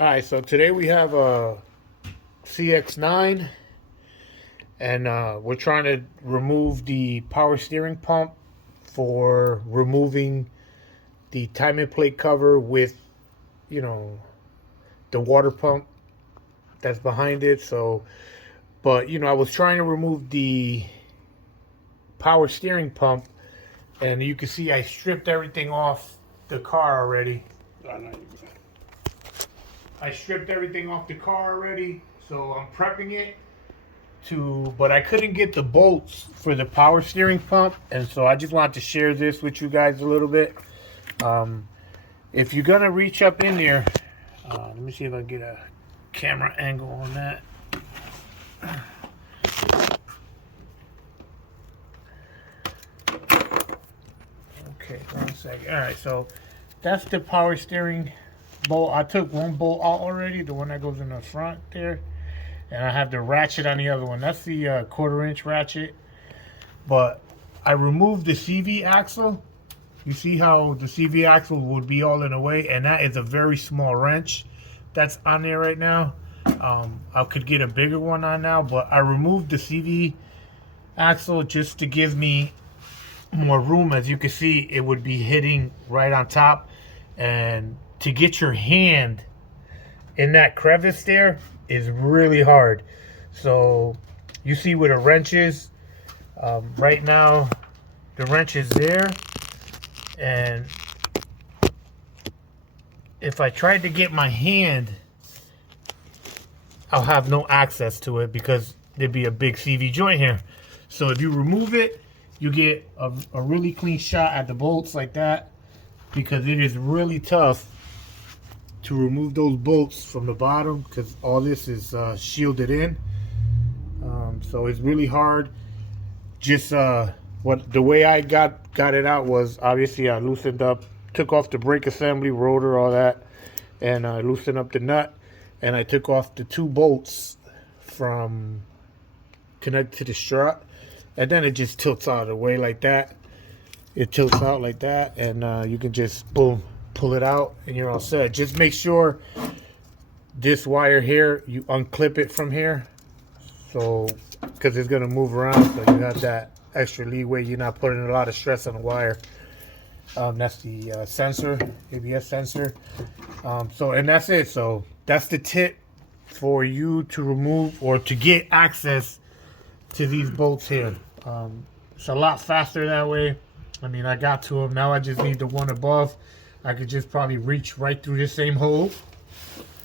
Alright, so today we have a CX9 and we're trying to remove the power steering pump for removing the timing plate cover with, you know, the water pump that's behind it. So, but I was trying to remove the power steering pump, and you can see I stripped everything off the car already. I stripped everything off the car already, so I'm prepping it but I couldn't get the bolts for the power steering pump, and so I just wanted to share this with you guys a little bit. If you're gonna reach up in there, let me see if I can get a camera angle on that. Okay, 1 second. All right, so that's the power steering bolt. I took one bolt out already, the one that goes in the front there, and I have the ratchet on the other one. That's the 1/4 inch ratchet. But I removed the CV axle. You see how the CV axle would be all in the way, and that is a very small wrench that's on there right now. I could get a bigger one on now, but I removed the CV axle just to give me more room. As you can see, it would be hitting right on top, and to get your hand in that crevice there is really hard. So you see where the wrench is. Right now the wrench is there, and if I tried to get my hand, I'll have no access to it because there'd be a big CV joint here. So if you remove it, you get a really clean shot at the bolts like that, because it is really tough to remove those bolts from the bottom because all this is shielded in. So it's really hard. Just the way I got it out was, obviously I loosened up, took off the brake assembly, rotor, all that, and I loosened up the nut, and I took off the 2 bolts from connected to the strut, and then it just tilts out of the way like that. It tilts out like that, and you can just boom, pull it out, and you're all set. Just make sure this wire here, you unclip it from here, so because it's going to move around, so you have that extra leeway. You're not putting a lot of stress on the wire. That's the sensor, ABS sensor. And that's it. So that's the tip for you to remove or to get access to these bolts here. It's a lot faster that way. I mean, I got to them. Now I just need the one above. I could just probably reach right through this same hole.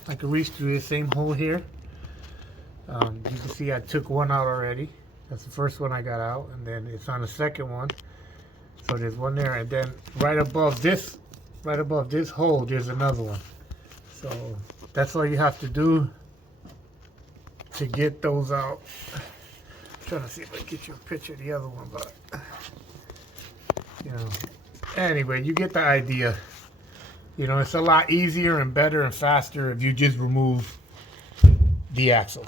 I could reach through this same hole here. You can see I took one out already. That's the first one I got out, and then it's on the second one. So there's one there, and then right above this hole, there's another one. So that's all you have to do to get those out. I'm trying to see if I can get you a picture of the other one, but anyway, you get the idea. It's a lot easier and better and faster if you just remove the axle.